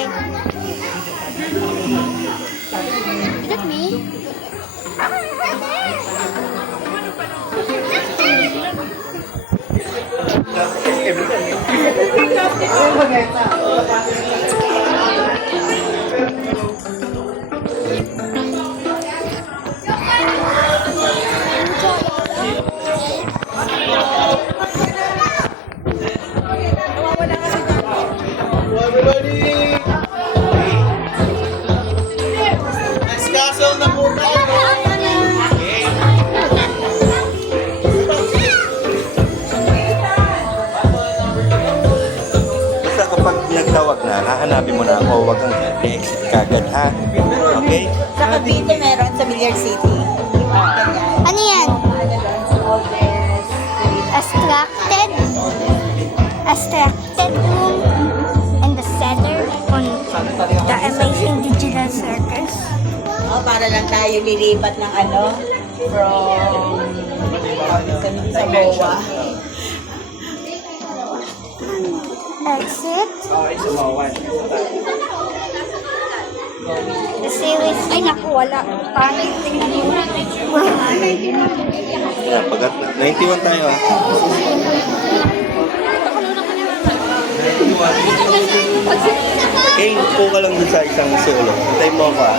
eh. Is that me? Castle na po tayo. Basta kapag nagtawag na, hahanapin mo na ako, huwag kang i-exit kagad, ha? Okay? Sa Cavite meron sa Billiard City. Ganyan. Ano yan? Abstracted? Abstracted room and the center on the amazing digital circus. Oh, para lang tayo lilipat ng ano, from sa MOA. Exit. The series. Ay, naku, wala. Pangit. Yeah, pag 91 tayo, ha? Kane, upo ka lang dun sa isang solo. Hintay mo ako, ha?